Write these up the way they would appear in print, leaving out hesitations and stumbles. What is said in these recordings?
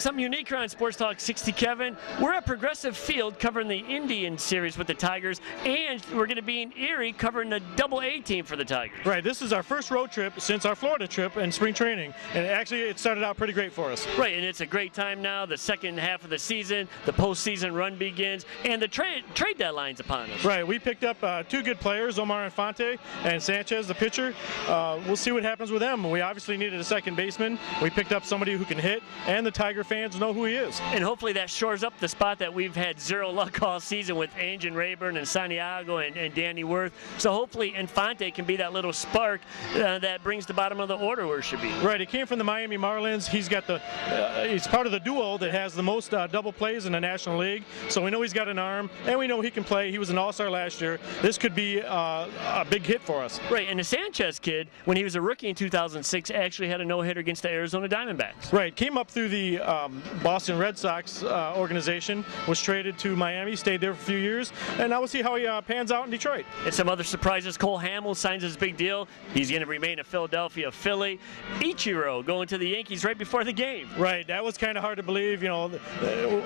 something unique here on Sports Talk 60, Kevin. We're at Progressive Field covering the Indian Series with the Tigers, and we're going to be in Erie covering the Double-A team for the Tigers. Right, this is our first road trip since our Florida trip in spring training, and actually it started out pretty great for us. Right, and it's a great time now. The second half of the season, the postseason run begins, and the trade deadline's upon us. Right, we picked up two good players, Omar Infante and Sanchez, the pitcher. We'll see what happens with them. We obviously needed a second baseman. We picked up somebody who can hit, and the Tiger fans know who he is. And hopefully that shores up the spot that we've had zero luck all season with Angel Rayburn and Santiago and Danny Worth. So hopefully Infante can be that little spark that brings the bottom of the order where it should be. Right, he came from the Miami Marlins. He's got he's part of the duo that has the most double plays in the National League. So we know he's got an arm, and we know he can play. He was an all-star last year. This could be a big hit for us. Right, and the Sanchez kid, when he was a rookie in 2006, actually had a no-hitter against the Arizona Diamondbacks. Right, came up through the Boston Red Sox organization, was traded to Miami, stayed there for a few years, and now we'll see how he pans out in Detroit. And some other surprises, Cole Hamels signs his big deal. He's going to remain a Philadelphia Philly. Ichiro going to the Yankees right before the game. Right, that was kind of hard to believe, you know,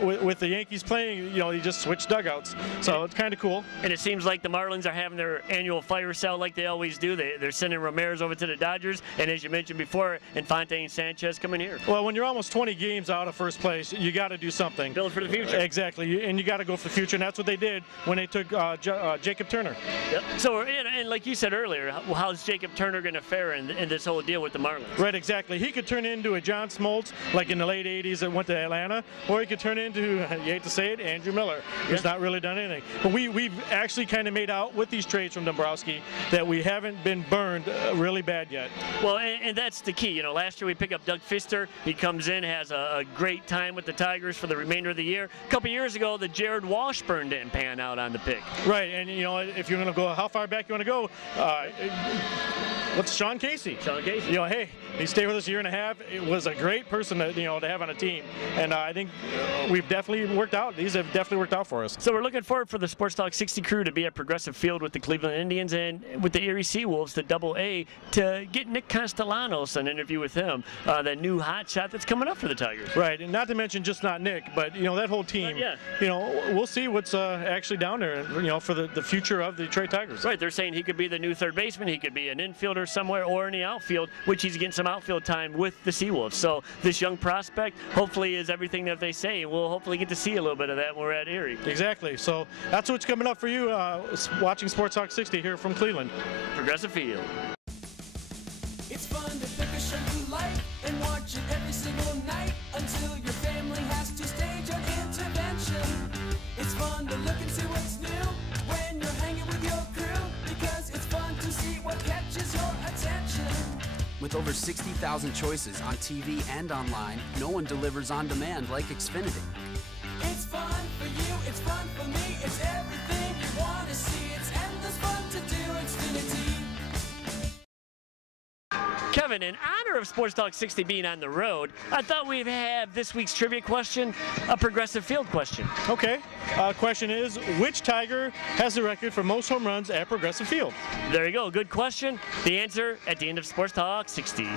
with the Yankees playing, you know, he just switched dugouts. So it's kind of cool. And it seems like the Marlins are having their annual fire sale like they always do. They're sending Ramirez over to the Dodgers, and as you mentioned before, Infante and Sanchez coming here. Well, when you're almost 20 games out of first place, you got to do something. Build for the future. Exactly, and you got to go for the future, and that's what they did when they took Jacob Turner. Yep. So, and like you said earlier, how's Jacob Turner going to fare in this whole deal with the Marlins? Right, exactly. He could turn into a John Smoltz, like in the late 80s that went to Atlanta, or he could turn into, you hate to say it, Andrew Miller, who's not really done anything. But we've actually kind of made out with these trades from Dombrowski that we haven't been burned really bad yet. Well, and that's the key. You know, last year we picked up Doug Fister. He comes in, has a great time with the Tigers for the remainder of the year. A couple years ago, the Jared Washburn didn't pan out on the pick. Right, and you know, if you're going to go, how far back you want to go? What's Sean Casey? Sean Casey. You know, hey, he stayed with us a year and a half. It was a great person to, you know, to have on a team, and I think we've definitely worked out. These have definitely worked out for us. So we're looking forward for the Sports Talk 60 crew to be at Progressive Field with the Cleveland Indians and with the Erie Seawolves, the Double-A, to get Nick Castellanos an interview with him, that new hot shot that's coming up for the Tigers. Right, and not to mention just not Nick, but you know that whole team. Yeah. You know, we'll see what's actually down there. You know, for the future of the Detroit Tigers. Right, they're saying he could be the new third baseman. He could be an infielder somewhere or in the outfield, which he's getting some outfield time with the Seawolves. So this young prospect hopefully is everything that they say, and we'll hopefully get to see a little bit of that when we're at Erie. Exactly. So that's what's coming up for you watching Sports Talk 60 here from Cleveland. Progressive Field. It's fun to pick a show you like and watch it every single night until your family has to stage an intervention. It's fun to look and see what's new when you're hanging with your crew, because it's fun to see what catches your attention. With over 60,000 choices on TV and online, no one delivers on demand like Xfinity. It's fun for you, it's fun for me, it's everything you want to see. It's endless fun to do Xfinity. Kevin, in honor of Sports Talk 60 being on the road, I thought we'd have this week's trivia question, a Progressive Field question. Okay. Question is, which Tiger has the record for most home runs at Progressive Field? There you go. Good question. The answer at the end of Sports Talk 60.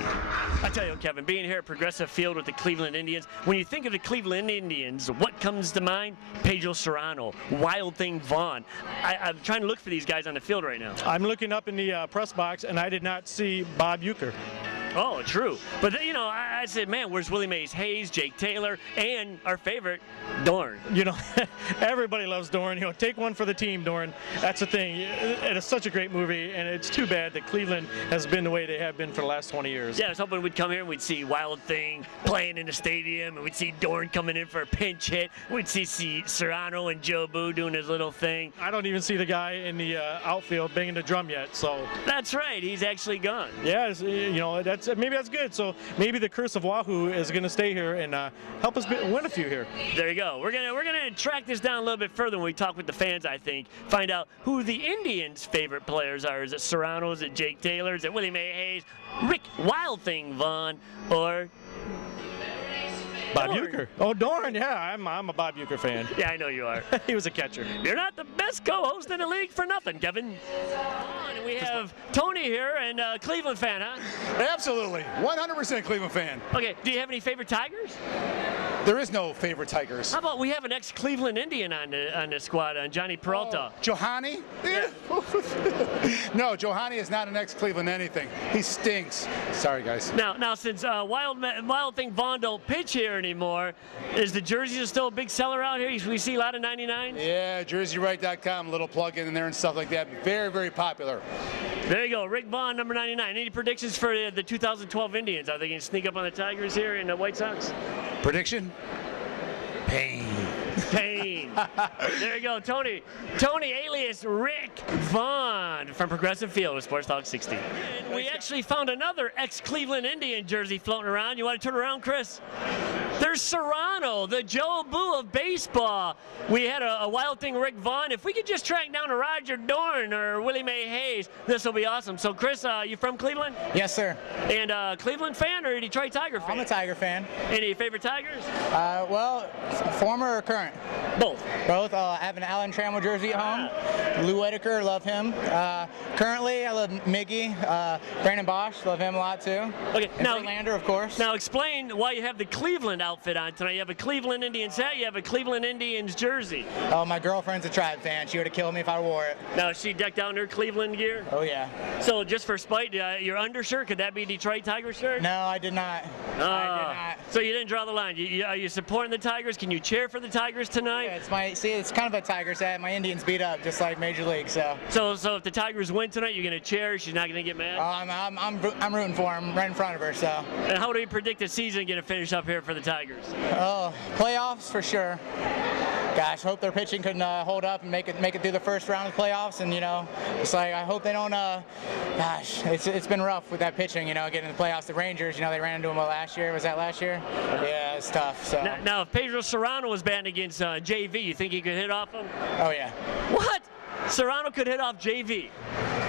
I tell you, Kevin, being here at Progressive Field with the Cleveland Indians, when you think of the Cleveland Indians, what comes to mind? Pedro Serrano, Wild Thing Vaughn. I'm trying to look for these guys on the field right now. I'm looking up in the press box, and I did not see Bob Uecker. Oh, true. But, you know, I said, man, where's Willie Mays Hayes, Jake Taylor, and our favorite, Dorn? You know, everybody loves Dorn. You know, take one for the team, Dorn. That's the thing. It is such a great movie, and it's too bad that Cleveland has been the way they have been for the last 20 years. Yeah, I was hoping we'd come here and we'd see Wild Thing playing in the stadium, and we'd see Dorn coming in for a pinch hit. We'd see Serrano and Joe Boo doing his little thing. I don't even see the guy in the outfield banging the drum yet, so. That's right. He's actually gone. Yeah, you know, maybe that's good. So maybe the curse of Wahoo is going to stay here and help us win a few here. There you go. We're gonna track this down a little bit further when we talk with the fans. I think find out who the Indians' favorite players are. Is it Serrano? Is it Jake Taylor? Is it Willie Mays Hayes? Rick Wild Thing Vaughn? Or Bob Uecker. Oh, Dorn, yeah, I'm a Bob Uecker fan. Yeah, I know you are. He was a catcher. You're not the best co-host in the league for nothing, Kevin. And we have Tony here, and a Cleveland fan, huh? Absolutely, 100% Cleveland fan. Okay, do you have any favorite Tigers? There is no favorite Tigers. How about we have an ex-Cleveland Indian on the squad, Johnny Peralta? Johanny? Yeah. No, Johanny is not an ex-Cleveland anything. He stinks. Sorry, guys. Now since Wild Thing Vaughn don't pitch here anymore, is the jerseys still a big seller out here? We see a lot of 99s? Yeah, JerseyRight.com, little plug-in in there and stuff like that. Very, very popular. There you go, Rick Vaughn, number 99. Any predictions for the 2012 Indians? Are they going to sneak up on the Tigers here and the White Sox? Prediction? Pain. Pain. There you go, Tony. Tony alias Rick Vaughn from Progressive Field with Sports Talk 60. And we actually found another ex-Cleveland Indian jersey floating around. You want to turn around, Chris? There's Serrano, the Joe Boo of baseball. We had a Wild Thing Rick Vaughn. If we could just track down a Roger Dorn or Willie Mae Hayes, this will be awesome. So, Chris, you from Cleveland? Yes, sir. And Cleveland fan or a Detroit Tiger fan? I'm a Tiger fan. Any favorite Tigers? Well, former or current? Both. Both. I have an Alan Trammell jersey at home. Lou Whitaker, love him. Currently, I love Miggy. Brandon Bosch, love him a lot too. Okay, and now Verlander, of course. Now explain why you have the Cleveland outfit on tonight. You have a Cleveland Indians hat. You have a Cleveland Indians jersey. Oh, my girlfriend's a Tribe fan. She would have killed me if I wore it. Now is she decked out in her Cleveland gear? Oh yeah. So just for spite, your undershirt, could that be Detroit Tiger shirt? No, I did not. I did not. So you didn't draw the line. Are you supporting the Tigers? Can you cheer for the Tigers tonight? Yeah, it's kind of a Tigers hat. My Indians beat up just like Major League, so. So if the Tigers win tonight, you're gonna cheer. She's not gonna get mad. I'm rooting for him right in front of her, so. And how do you predict the season gonna finish up here for the Tigers? Oh, playoffs for sure. Gosh, hope their pitching can hold up and make it through the first round of the playoffs. And it's like I hope they don't. Gosh, it's been rough with that pitching. Getting in the playoffs. The Rangers, they ran into them last year. Was that last year? Yeah, it's tough. So. Now if Pedro Serrano was batting against JV, you think he could hit off him? Oh yeah. What? Serrano could hit off JV.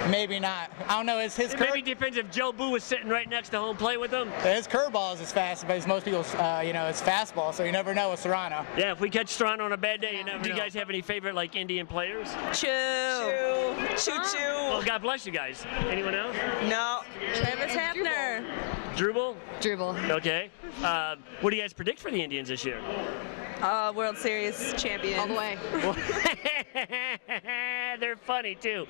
Maybe not. I don't know. It maybe depends if Joe Boo was sitting right next to home plate with him. His curveball is as fast as most people's, it's fastball, so you never know with Serrano. Yeah, if we catch Serrano on a bad day, you never know. Do you guys have any favorite, Indian players? Choo. Choo. Well, God bless you guys. Anyone else? No. Travis Hafner. Drupal? Drupal. Okay. What do you guys predict for the Indians this year? World Series champion. All the way. They're funny, too.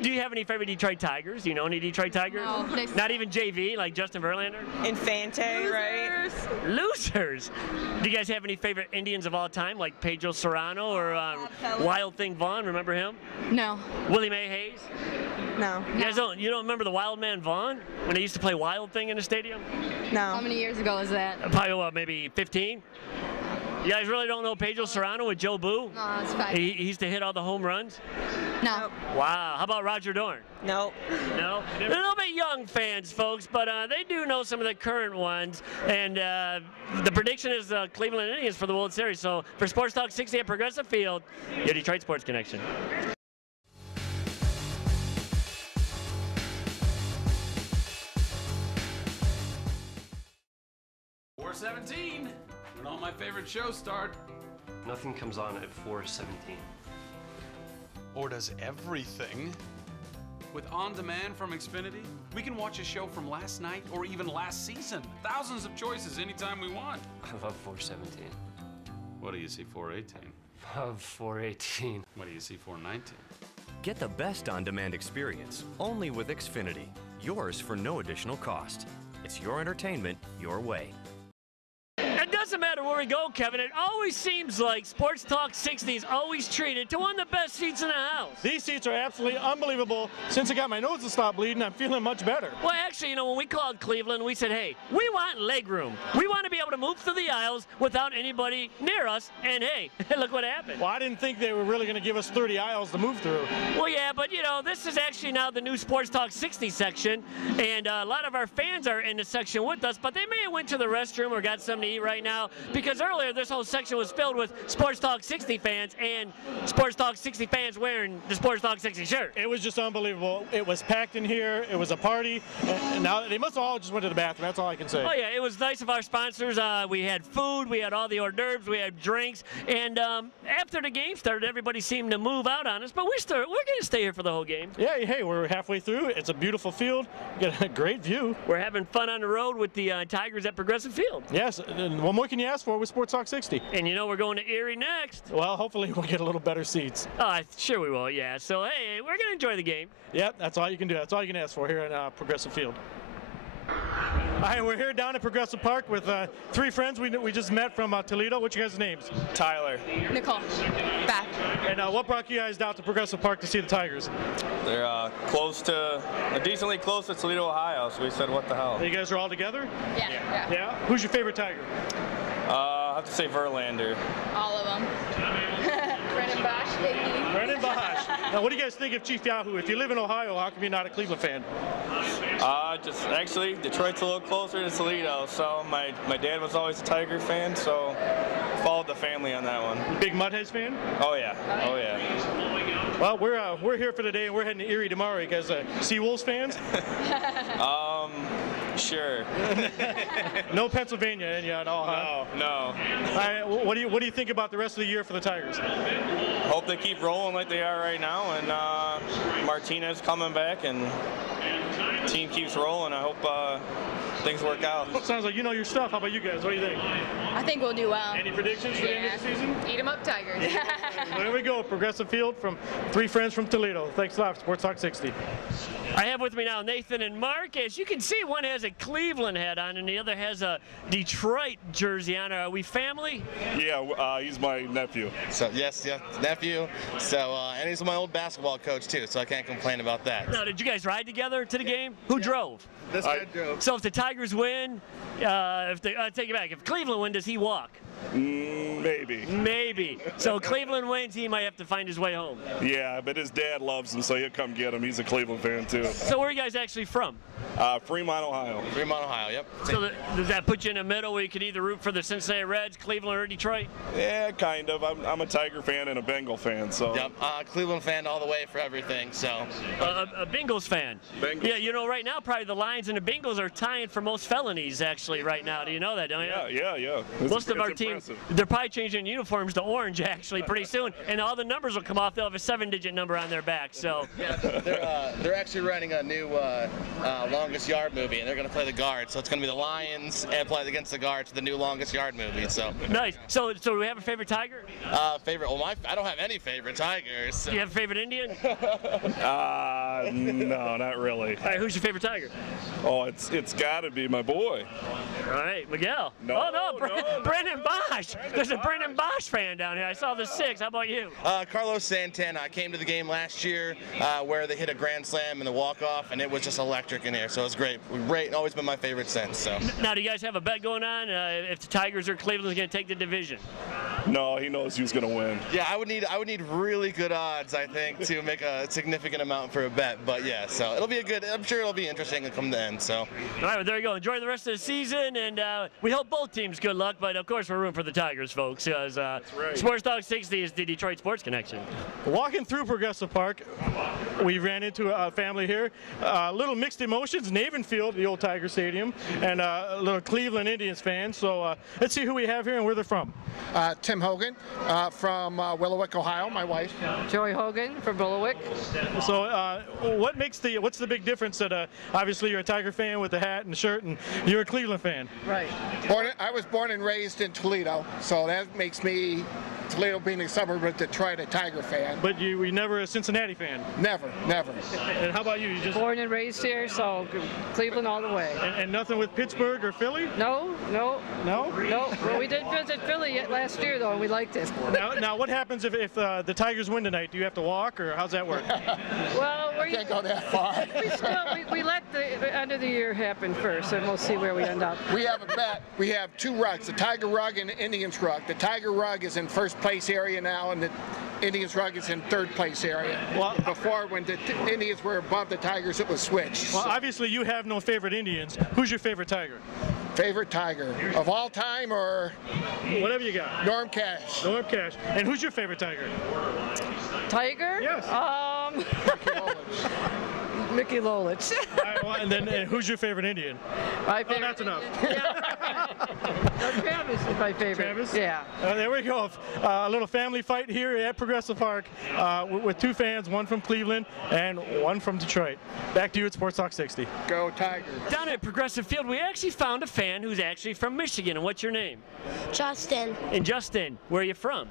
Do you have any favorite Detroit Tigers? Do you know any Detroit Tigers? No. Not even JV, like Justin Verlander? Infante, right? Losers. Do you guys have any favorite Indians of all time, like Pedro Serrano or Wild Thing Vaughn? Remember him? No. Willie Mae Hayes? No. You guys don't remember the Wild Man Vaughn when they used to play Wild Thing in the stadium? No. How many years ago was that? Probably maybe 15. You guys really don't know Pedro Serrano with Joe Boo? No, it's 5. He used to hit all the home runs? No. Wow. How about Roger Dorn? No. No? They're a little bit young fans, folks, but they do know some of the current ones. And the prediction is Cleveland Indians for the World Series. So for Sports Talk 60 at Progressive Field, your Detroit Sports Connection. .417, when all my favorite shows start. Nothing comes on at 4:17. Or does everything? With On Demand from Xfinity, we can watch a show from last night or even last season. Thousands of choices anytime we want. I love 4:17. What do you see 4:18? Love 4:18. What do you see 4:19? Get the best on-demand experience only with Xfinity. Yours for no additional cost. It's your entertainment, your way. It doesn't matter where we go, Kevin. It always seems like Sports Talk 60 is always treated to one of the best seats in the house. These seats are absolutely unbelievable. Since I got my nose to stop bleeding, I'm feeling much better. Well, actually, when we called Cleveland, we said, hey, we want leg room. We want to be able to move through the aisles without anybody near us. And hey, look what happened. Well, I didn't think they were really going to give us 30 aisles to move through. Well, yeah, but this is actually now the new Sports Talk 60 section. And a lot of our fans are in the section with us, but they may have went to the restroom or got something to eat right now. Because earlier, this whole section was filled with Sports Talk 60 fans and Sports Talk 60 fans wearing the Sports Talk 60 shirt. It was just unbelievable. It was packed in here. It was a party. And now they must have all just went to the bathroom. That's all I can say. Oh, yeah. It was nice of our sponsors. We had food. We had all the hors d'oeuvres. We had drinks. And after the game started, everybody seemed to move out on us. But we're going to stay here for the whole game. Yeah, hey, we're halfway through. It's a beautiful field. Got a great view. We're having fun on the road with the Tigers at Progressive Field. Yes. And what more can you ask ask for with Sports Talk 60. And you know we're going to Erie next. Well, hopefully we'll get a little better seats. Sure we will, yeah. So, hey, we're going to enjoy the game. Yep, that's all you can do. That's all you can ask for here at Progressive Field. All right, we're here down at Progressive Park with three friends we just met from Toledo. What's your guys' names? Tyler. Nicole. Beth. And what brought you guys down to Progressive Park to see the Tigers? They're decently close to Toledo, Ohio, so we said, what the hell? You guys are all together? Yeah. Who's your favorite Tiger? I have to say Verlander. All of them. Brennan Bosch, baby. Brennan Bosch. Now, what do you guys think of Chief Yahoo? If you live in Ohio, how come you're not a Cleveland fan? Actually, Detroit's a little closer to Toledo, so my dad was always a Tiger fan, so followed the family on that one. Big Mudheads fan? Oh yeah. Well, we're here for today, and we're heading to Erie tomorrow. You guys Seawolves fans? Sure. No Pennsylvania in you at all, huh? No. All right, what do you think about the rest of the year for the Tigers? Hope they keep rolling like they are right now, and Martinez coming back, and team keeps rolling. I hope things work out. Sounds like you know your stuff. How about you guys? What do you think? I think we'll do well. Any predictions for the end of the season? Eat 'em up, Tigers. There we go. Progressive Field from three friends from Toledo. Thanks a lot, Sports Talk 60. I have with me now Nathan and Mark. As you can see, one has a Cleveland hat on and the other has a Detroit jersey on. Are we family? Yeah, he's my nephew. So yes, nephew. So and he's my old basketball coach too. So I can't complain about that. Now, did you guys ride together to the game? Who drove? This guy drove. So if the Tigers win, take it back. If Cleveland wins, does he walk? Maybe. So Cleveland wins, he might have to find his way home. Yeah, but his dad loves him, so he'll come get him. He's a Cleveland fan too. So where are you guys actually from? Fremont, Ohio. Fremont, Ohio. Yep. So does that put you in the middle where you could either root for the Cincinnati Reds, Cleveland, or Detroit? Yeah, kind of. I'm a Tiger fan and a Bengal fan, so. Yep. Cleveland fan all the way for everything. So. A Bengals fan. Yeah, you know, right now probably the Lions and the Bengals are tying for most felonies actually right now. Do you know that? Don't you? Yeah. Most of our teams, they're probably changing uniforms to orange actually pretty soon, and all the numbers will come off. They'll have a 7-digit number on their back. So. Yeah, they're actually running a new longest yard movie, and they're going to play the guards. So it's going to be the Lions and play against the guards for the new longest yard movie. So. Nice. So do we have a favorite Tiger? Favorite? Well, I don't have any favorite Tigers. So. Do you have a favorite Indian? No, not really. All right, who's your favorite Tiger? Oh, it's got to be my boy. All right, Miguel. No, Brendan Bosch. There's a Brendan Bosch fan down here. I saw the 6. How about you? Carlos Santana. I came to the game last year where they hit a grand slam in the walk-off, and it was just electric in here. So it was great. Great. Always been my favorite since. So. Now, do you guys have a bet going on if the Tigers or Cleveland's going to take the division? No, he knows who's going to win. Yeah, I would need really good odds, I think, to make a significant amount for a bet. But yeah, so I'm sure it'll be interesting to come to end. So. All right, well, there you go. Enjoy the rest of the season, and we hope both teams good luck. But of course, we're rooting for the Tigers, folks, because Sports Talk 60 is the Detroit Sports Connection. Walking through Progressive Park, we ran into a family here. Little mixed emotions. Naven Field, the old Tiger Stadium, and a little Cleveland Indians fan. So let's see who we have here and where they're from. Tim Hogan from Willowick, Ohio, my wife. Joey Hogan from Willowick. So what's the big difference that obviously you're a Tiger fan with the hat and the shirt, and you're a Cleveland fan? Right. I was born and raised in Toledo, so that makes me, Toledo being a suburb of Detroit, a Tiger fan. But you were never a Cincinnati fan? Never. And how about you? You just born and raised here, so Cleveland all the way. And nothing with Pittsburgh or Philly? No. No? Well, we did visit Philly last year, though, and we liked it. Now what happens if the Tigers win tonight? Do you have to walk, or how's that work? Well, we can't go that far. we let the end of the year happen first, and we'll see where we end up. We have a bet. We have 2 rugs, the Tiger rug and the Indians rug. The Tiger rug is in first place area now, and the Indians rug is in third place area. Well, before, when the Indians were above the Tigers, it was switched. Well, obviously you have no favorite Indians. Who's your favorite Tiger? Favorite Tiger of all time, or whatever you got? Norm Cash. Norm Cash. And who's your favorite Tiger? Tiger? Yes. Mickey Lolich. All right, well, and then who's your favorite Indian? My favorite. Oh, that's enough. Travis is my favorite. Travis? Yeah. There we go. A little family fight here at Progressive Park with two fans, one from Cleveland and one from Detroit. Back to you at Sports Talk 60. Go Tigers. Down at Progressive Field, we actually found a fan who's actually from Michigan. And what's your name? Justin. And Justin, where are you from?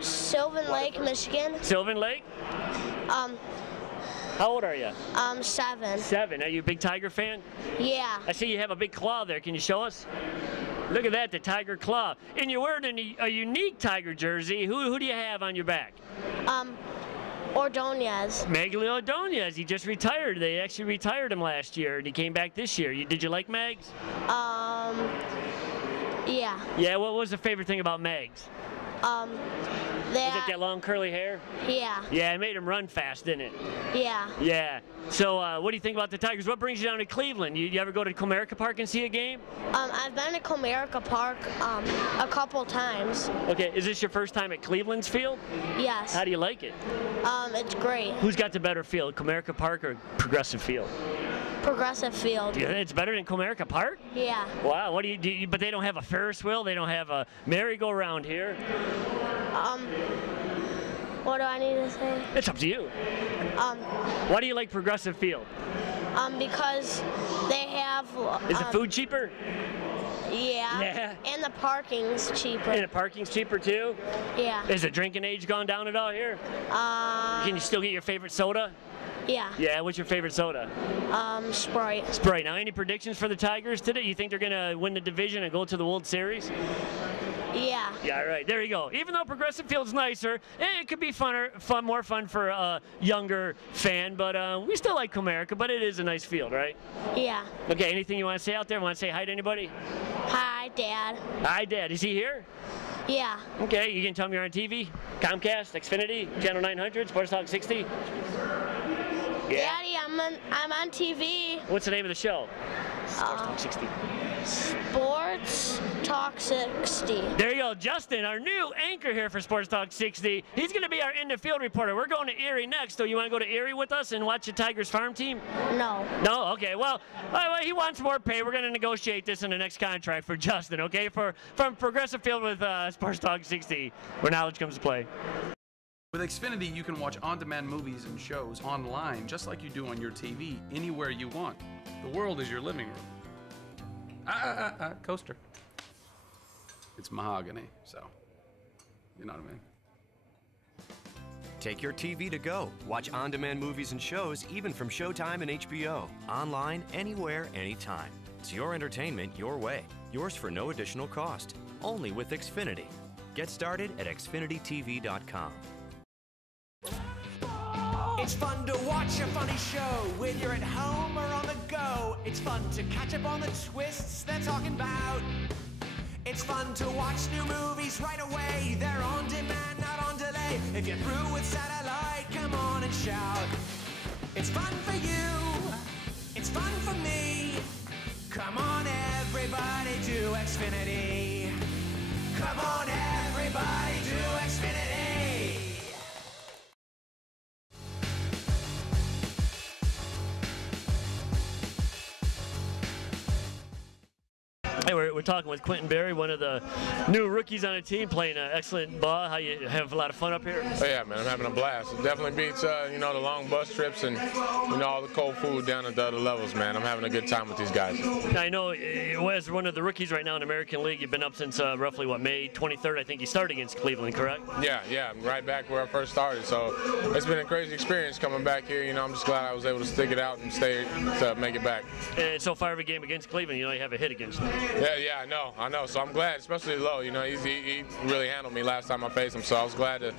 Sylvan Lake, Michigan. Sylvan Lake? How old are you? 7. 7. Are you a big Tiger fan? Yeah. I see you have a big claw there. Can you show us? Look at that, the Tiger claw. And you're wearing a unique Tiger jersey. Who do you have on your back? Ordonez. Miguel Ordonez. He just retired. They actually retired him last year, and he came back this year. Did you like Mags? Yeah. Yeah, what was the favorite thing about Mags? Was it that long curly hair? Yeah. Yeah, it made him run fast, didn't it? Yeah. Yeah. So what do you think about the Tigers? What brings you down to Cleveland? You ever go to Comerica Park and see a game? I've been to Comerica Park a couple times. Okay, is this your first time at Cleveland's field? Yes. How do you like it? It's great. Who's got the better field, Comerica Park or Progressive Field? Progressive Field. Do you think it's better than Comerica Park? Yeah. Wow, what do you but they don't have a Ferris wheel, they don't have a merry-go-round here. What do I need to say? It's up to you. Why do you like Progressive Field? Because they have... Is the food cheaper? Yeah. Yeah. And the parking's cheaper. And the parking's cheaper too? Yeah. Is the drinking age gone down at all here? Can you still get your favorite soda? Yeah. Yeah, what's your favorite soda? Sprite. Sprite. Now, any predictions for the Tigers today? You think they're going to win the division and go to the World Series? Yeah. Yeah, all right. There you go. Even though Progressive Field's nicer, it could be more fun for a younger fan, but we still like Comerica, but it is a nice field, right? Yeah. Okay, anything you want to say out there? Want to say hi to anybody? Hi, Dad. Hi, Dad. Is he here? Yeah. Okay, you can tell me you're on TV? Comcast, Xfinity, Channel 900, Sports Talk 60? Yeah. Daddy, I'm on TV. What's the name of the show? Sports Talk 60. Sports Talk 60. There you go, Justin, our new anchor here for Sports Talk 60. He's going to be our in-the-field reporter. We're going to Erie next, so you want to go to Erie with us and watch the Tigers farm team? No. No? Okay, well, he wants more pay. We're going to negotiate this in the next contract for Justin, okay? From Progressive Field with Sports Talk 60, where knowledge comes to play. With Xfinity, you can watch on-demand movies and shows online just like you do on your TV, anywhere you want. The world is your living room. Coaster. It's mahogany, so you know what I mean. Take your TV to go. Watch on-demand movies and shows even from Showtime and HBO. Online, anywhere, anytime. It's your entertainment your way. Yours for no additional cost. Only with Xfinity. Get started at xfinitytv.com. It's fun to watch a funny show, whether you're at home or on the go. It's fun to catch up on the twists they're talking about. It's fun to watch new movies right away. They're on demand, not on delay. If you're through with satellite, come on and shout. It's fun for you. It's fun for me. Come on, everybody, to Xfinity. Come on, everybody, to Xfinity. Hey, we're talking with Quintin Berry, one of the new rookies on the team, playing excellent ball. How you have a lot of fun up here? Oh yeah, man, I'm having a blast. It definitely beats, the long bus trips and, all the cold food down at the other levels, man. I'm having a good time with these guys. Now, I know as one of the rookies right now in the American League, you've been up since roughly, May 23rd, I think you started against Cleveland, correct? Yeah, right back where I first started. So it's been a crazy experience coming back here. I'm just glad I was able to stick it out and stay to make it back. And so far, every game against Cleveland, you have a hit against them. Yeah, I know. So I'm glad, especially low. He really handled me last time I faced him. So I was glad to,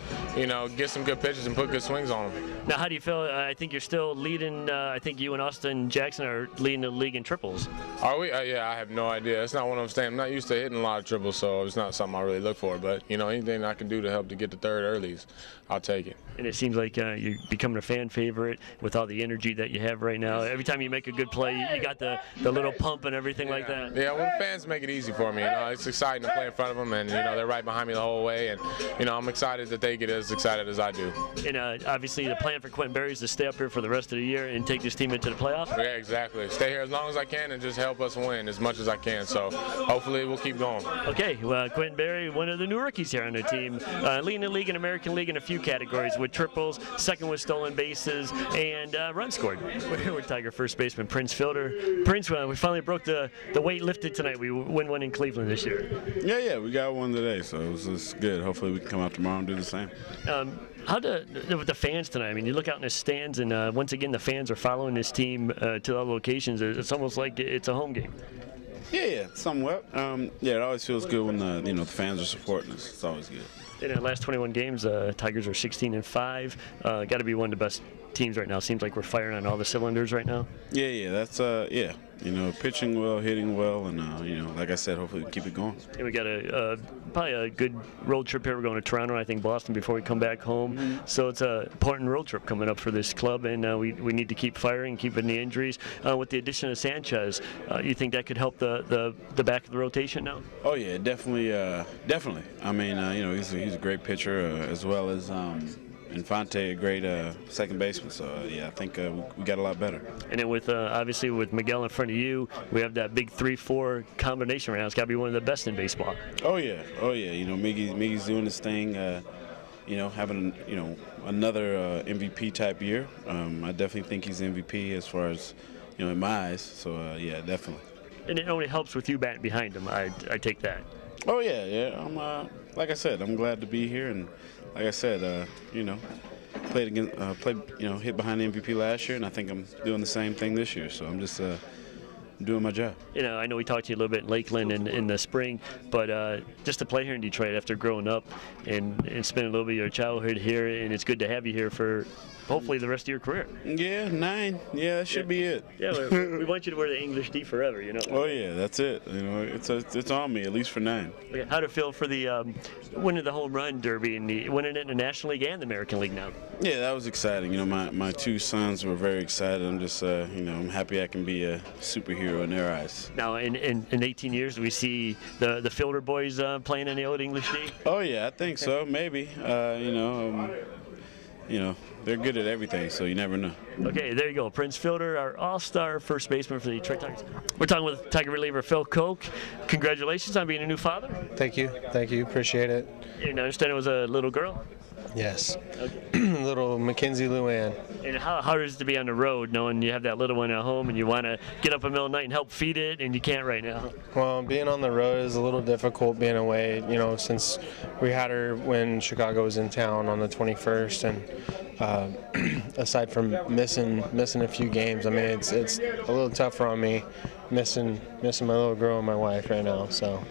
get some good pitches and put good swings on him. Now, how do you feel? I think you're still leading. I think you and Austin Jackson are leading the league in triples. Are we? Yeah, I have no idea. It's not one of those things. I'm not used to hitting a lot of triples, so it's not something I really look for. But anything I can do to help to get to third earlies, I'll take it. And it seems like you're becoming a fan favorite with all the energy that you have right now. Every time you make a good play, you got the little pump and everything like that. Yeah, when fans make it easy for me. You know, it's exciting to play in front of them, and you know they're right behind me the whole way, and you know I'm excited that they get as excited as I do. And obviously the plan for Quintin Berry is to stay up here for the rest of the year and take this team into the playoffs. Yeah, exactly. Stay here as long as I can and just help us win as much as I can. So hopefully we'll keep going. Okay, well, Quintin Berry, one of the new rookies here on the team, leading the league in American League in a few categories with triples, second with stolen bases, and runs scored. We're here with Tiger first baseman Prince Fielder. Prince, we finally broke the weight lifted tonight. We win one in Cleveland this year. Yeah, we got one today, so it was good. Hopefully we can come out tomorrow and do the same. With the fans tonight, I mean, you look out in the stands, and once again, the fans are following this team to other locations. It's almost like it's a home game. Yeah, somewhat. Yeah, it always feels good when the fans are supporting us. It's always good. In the last 21 games, Tigers are 16-5. Got to be one of the best teams right now. Seems like we're firing on all the cylinders right now. Yeah, that's yeah. You know, pitching well, hitting well, and you know, like I said, hopefully we keep it going. And we got probably a good road trip here. We're going to Toronto, I think Boston before we come back home. Mm-hmm. So it's an important road trip coming up for this club, and we need to keep firing, keeping the injuries. With the addition of Sanchez, you think that could help the back of the rotation now? Oh yeah, definitely, definitely. I mean, you know, he's a great pitcher as well as. Infante, a great second baseman, so yeah, I think we got a lot better. And then with obviously with Miguel in front of you, we have that big 3-4 combination right now. It's got to be one of the best in baseball. Oh yeah. You know, Miggy's doing his thing. You know, having another MVP type year. I definitely think he's MVP as far as in my eyes. So yeah, definitely. And it only helps with you batting behind him. I take that. Oh yeah. I'm like I said, I'm glad to be here, and like I said, played hit behind the MVP last year, and I think I'm doing the same thing this year. So I'm just doing my job. You know, I know we talked to you a little bit in Lakeland in the spring, but just to play here in Detroit after growing up and spend a little bit of your childhood here, and it's good to have you here for hopefully the rest of your career. Yeah, 9. Yeah, that should be it. Yeah, we want you to wear the English D forever, you know. Oh yeah, that's it. You know, it's on me at least for 9. Okay, how'd it feel for the winning the home run derby and winning it in the National League and the American League now? Yeah, that was exciting. You know, my 2 sons were very excited. I'm just I'm happy I can be a superhero in their eyes. Now, in 18 years, do we see the Fielder boys playing in the old English D? Oh yeah, I think so. Maybe. They're good at everything, so you never know. Okay, there you go. Prince Fielder, our all-star first baseman for the Detroit Tigers. We're talking with Tiger reliever Phil Koch. Congratulations on being a new father. Thank you. Appreciate it. And I understand it was a little girl? Yes. Okay. Little Mackenzie Luann. And how hard is it to be on the road knowing you have that little one at home and you want to get up in the middle of the night and help feed it and you can't right now? Well, being on the road is a little difficult being away, since we had her when Chicago was in town on the 21st, and aside from missing a few games, I mean, it's a little tougher on me missing my little girl and my wife right now. So.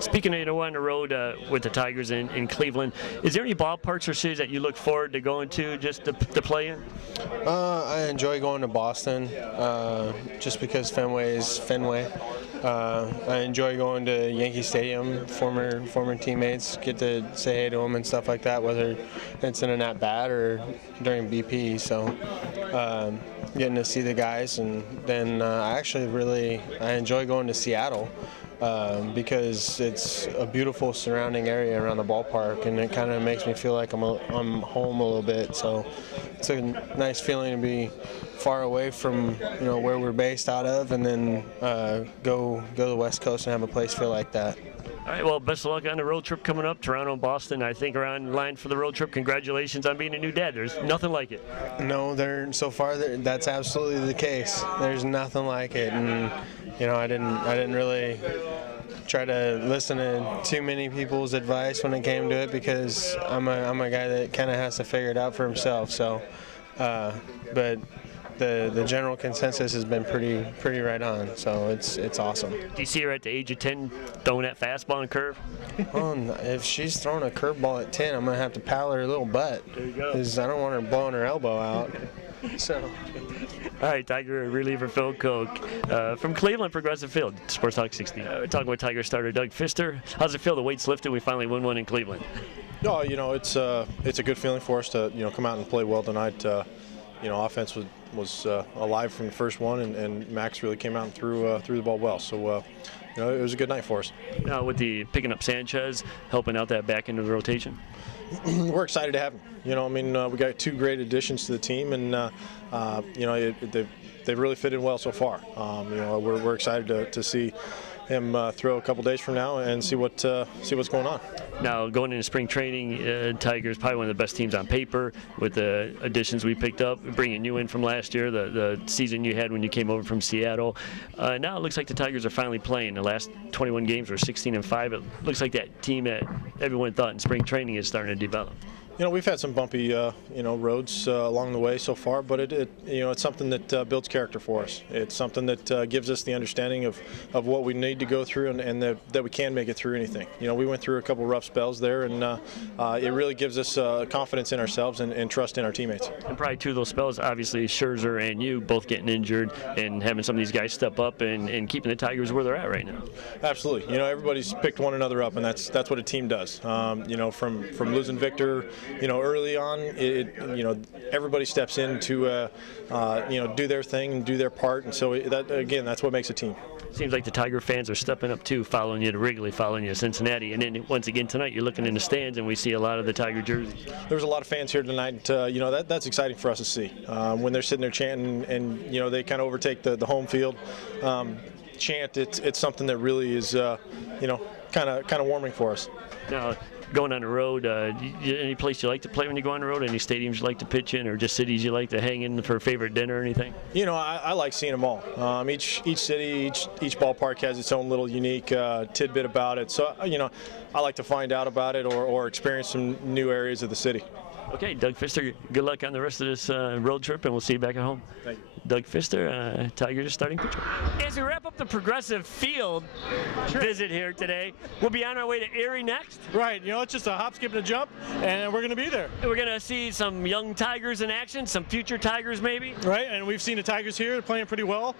Speaking of on the road with the Tigers in Cleveland, is there any ballparks or cities that you look forward to going to just to play in? I enjoy going to Boston just because Fenway is Fenway. I enjoy going to Yankee Stadium. Former teammates, get to say hey to them and stuff like that, whether it's in an at bat or during BP. So getting to see the guys, and then I enjoy going to Seattle. Because it's a beautiful surrounding area around the ballpark, and it kind of makes me feel like I'm home a little bit. So it's a nice feeling to be far away from where we're based out of, and then go to the West Coast and have a place feel like that. All right, well, best of luck on the road trip coming up. Toronto and Boston, I think, are on line for the road trip. Congratulations on being a new dad. There's nothing like it. No, that's absolutely the case. There's nothing like it, and I didn't really try to listen to too many people's advice when it came to it, because I'm a guy that kind of has to figure it out for himself. So, but the general consensus has been pretty right on, so it's awesome. Do you see her at the age of 10 throwing that fastball and curve? Well, if she's throwing a curveball at 10, I'm gonna have to paddle her little butt, because I don't want her blowing her elbow out. So. All right, Tiger reliever Phil Koch from Cleveland Progressive Field, Sports Talk 60. We're talking with Tiger starter Doug Fister. How's it feel? The weight's lifted. We finally win one in Cleveland. No, it's a good feeling for us to come out and play well tonight. Offense was alive from the first one, and Max really came out and threw the ball well. So you know, it was a good night for us. Now with the picking up Sanchez, helping out that back end of the rotation. We're excited to have him. You know, I mean, we got 2 great additions to the team, and you know, they've really fit in well so far. You know, we're excited to see him throw a couple days from now and see what's going on. Now going into spring training, Tigers probably one of the best teams on paper with the additions we picked up, bringing you in from last year, the season you had when you came over from Seattle. Now it looks like the Tigers are finally playing. The last 21 games were 16-5. It looks like that team that everyone thought in spring training is starting to develop. You know, we've had some bumpy, you know, roads along the way so far, but you know, it's something that builds character for us. It's something that gives us the understanding of what we need to go through, and that we can make it through anything. You know, we went through a couple rough spells there, and it really gives us confidence in ourselves and trust in our teammates. And probably 2 of those spells, obviously Scherzer and you both getting injured, and having some of these guys step up and keeping the Tigers where they're at right now. Absolutely. You know, everybody's picked one another up, and that's what a team does. You know, from losing Victor, you know, early on, you know, everybody steps in to, you know, do their thing and do their part, and so that's what makes a team. Seems like the Tiger fans are stepping up too, following you to Wrigley, following you to Cincinnati, and then once again tonight you're looking in the stands and we see a lot of the Tiger jerseys. There's a lot of fans here tonight. You know, that's exciting for us to see when they're sitting there chanting, and you know, they kind of overtake the home field chant. It's something that really is, you know, kind of warming for us. Now, going on the road, any place you like to play when you go on the road? Any stadiums you like to pitch in, or just cities you like to hang in for a favorite dinner or anything? You know, I like seeing them all. Each city, each ballpark has its own little unique tidbit about it. So, you know, I like to find out about it or experience some new areas of the city. Okay, Doug Pfister, good luck on the rest of this road trip, and we'll see you back at home. Thank you. Doug Pfister, Tigers starting pitcher. As we wrap up the Progressive Field visit here today, we'll be on our way to Erie next. Right, you know, it's just a hop, skip, and a jump, and we're going to be there. We're going to see some young Tigers in action, some future Tigers maybe. Right, and we've seen the Tigers here playing pretty well.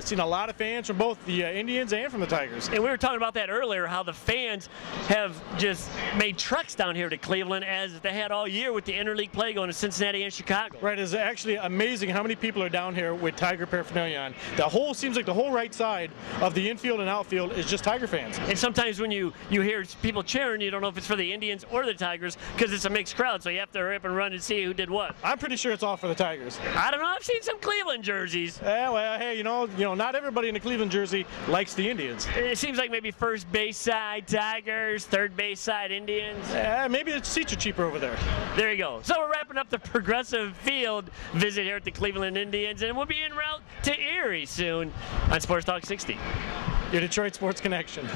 Seen a lot of fans from both the Indians and from the Tigers. And we were talking about that earlier, how the fans have just made treks down here to Cleveland, as they had all year with the interleague play going to Cincinnati and Chicago. Right, it's actually amazing how many people are down here with Tiger paraphernalia on. Seems like the whole right side of the infield and outfield is just Tiger fans. And sometimes when you hear people cheering, you don't know if it's for the Indians or the Tigers, because it's a mixed crowd, so you have to hurry up and run and see who did what. I'm pretty sure it's all for the Tigers. I don't know, I've seen some Cleveland jerseys. Yeah, well, hey, you know, not everybody in the Cleveland jersey likes the Indians. It seems like maybe first base side Tigers, third base side Indians. Yeah, maybe the seats are cheaper over there. There you go. So we're wrapping up the Progressive Field visit here at the Cleveland Indians, and we'll be en route to Erie soon on Sports Talk 60. Your Detroit Sports Connection.